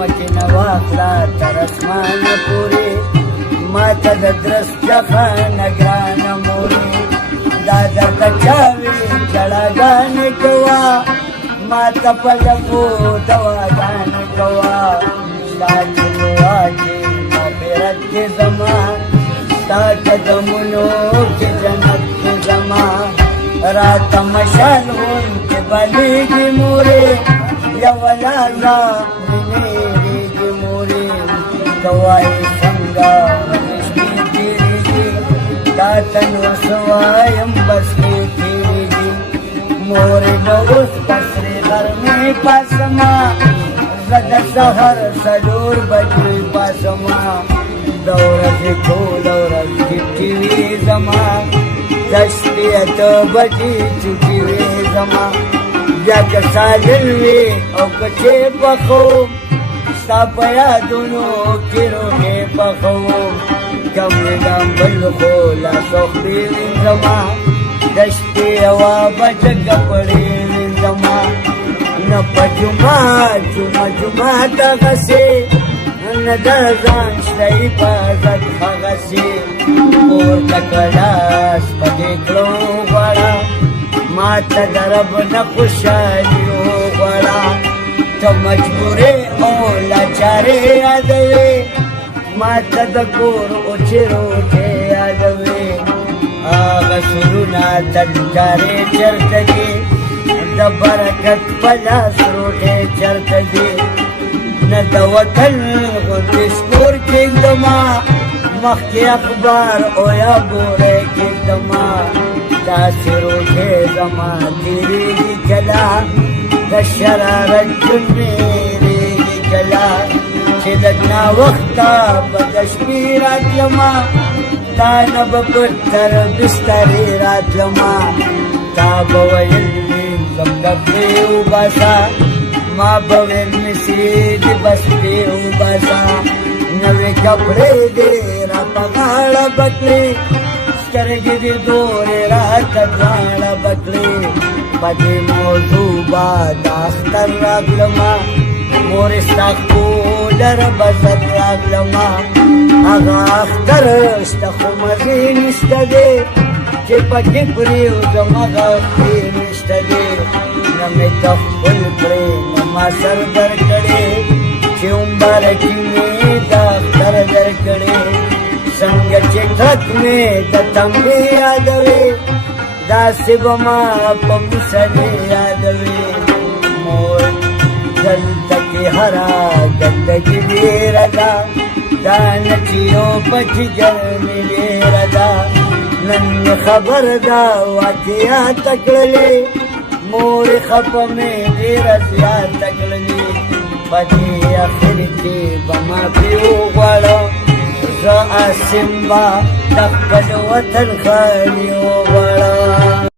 مکینا واخلا تر اسمان پوری ما ته د درسته خانګران مورې دا درته چاوي جړاګانې کوه ما ته په لپو دواګانې کوه ستا چې دعا کې مغفرت کې زما ستا قدمونو کې جنت کې زما راته مشال غوندې بلیږي مورې یوه لحظه مې هېرېږي مورې ته وایې څنګه شپې تېرېږي تا ته نو څه وایم بس کې تېرېږي مورې به اوس په سرې غرمې پاسمه زه د سهار 4 بجې پاسمه د ورځې ټوله ورځ ډیوټي وي زما د شپې 8 بجې چوټي وي زما بیا که سالل وي او که چې پخوم ستا په یادونو کې روحې پخوم کم ویدم بل خو لاسو خولې وینځما د شپې 1 بجه کپړې وینځما نه په جمعه دغسې نه د ځان شته حفاظت هغسې پورته کلاس پکې کړو غواړه ما ته د رب نه خوشحالي وغواړه ته مجبورې او لاچارې یادوې ما ته د کور اوچې روټې یادوې هغه سرونه تنجارې چېرته دي د برکت په لاس روټې چېرته دي نه د وطن غوندې سپور کېږدمه مخکې اخبار او یا ګورې کېږدمه داسې روټې زما تېرېږي کله د شرارت ژوند مې هېرېږي کله چې لږ ناوخته به د شپې راتلمه تا نه به پر تر بسترې راتلمه تا به ویل وینځم ډبرې وباسه ما به ویل مسې د بستې وباسه نوې کپړې دې راته غاړه بکړې سترګې دې دورې راته دواړه بکړې په دې موضوع به د اختر راغلمه مورې ستا کولر به زد راغلمه هغه اختر شته خو مزې نشته دی چې پکې پرېوځم هغه خپې نشته دی نه مې ته خپل کړې نه ما سر درکړې چې مبارکي مې د اختر درکړې څنګه چې ترک مې د تمبې یادوې داسې به ما په موسلې یادوې مور دلته کې هره ګندګي ډېره ده دا نه چې یو پکې ګرمي ډېره ده نن مې خبر ده واقعاته کړلې مورې خفه مې ډېره زیاته کړلې په دې اخر کې به معافي وغواړم زه عاصم به د خپل وطن خالي وغواړم